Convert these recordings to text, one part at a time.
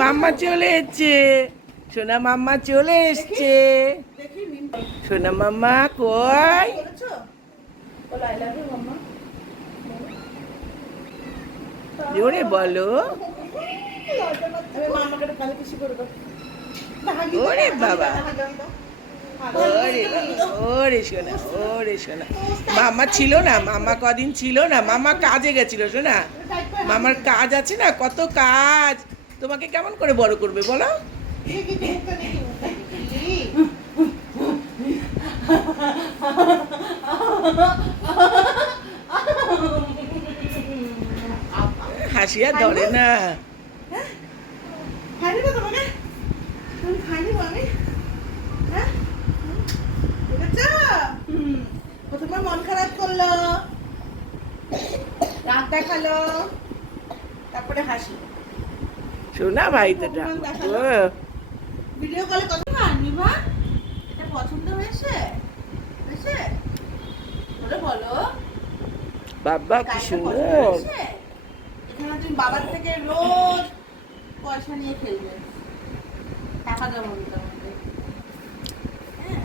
মাম্মা চলে এসছে। সোনা মাম্মা চলে এসছে। সোনা মাম্মা কই? জোরে বলো। ওরে বাবা। ওরে ওরে সোনা ওরে সোনা। মামা ছিল না মামা কদিন ছিল না মামা কাজে গেছিল, সোনা। মামার কাজ আছে না, কত কাজ। তোমাকে কেমন করে বড় করবে, বলো? হাসি আর ধরে না। প্রথমে মন খারাপ করল রাত দেখাল তারপরে হাসি। শোনা ভাই তো ভিডিও কলে কত না নিভা এটা পছন্দ হয়েছে? হয়েছে? বলে বলো। বাবা কি সুন্দর। এখানে তুমি বাবার থেকে রোজ পয়সা নিয়ে খেলবে। টাকা দেবো আমি তোমাকে হ্যাঁ?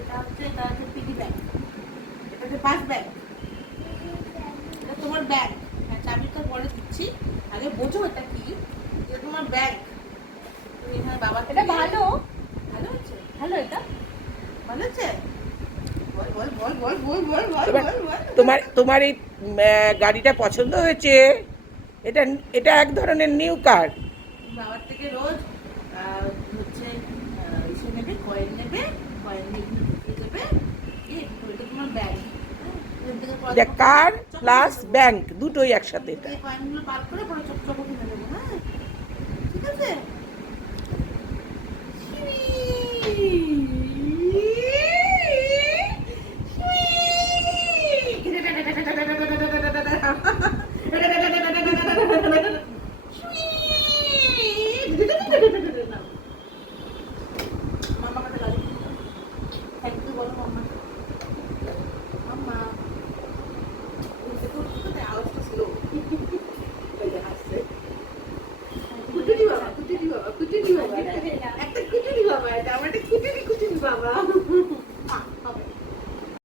এটা হচ্ছে এটা হচ্ছে পিগি ব্যাংক এটা হচ্ছে পাঁচ ব্যাংক এটা তোমার ব্যাংক পরে দিচ্ছি আগে বোঝো এটা কি? এটা তোমার ব্যাগ তুমি এখানে বাবা এটা ভালো। ভালো হচ্ছে ভালো এটা। ভালো হচ্ছে তোমার এই গাড়িটা পছন্দ হয়েছে? এটা এটা এক ধরনের নিউ কার বাবার থেকে রোজ এটা কার প্লাস ব্যাংক দুটোই একসাথে এটা।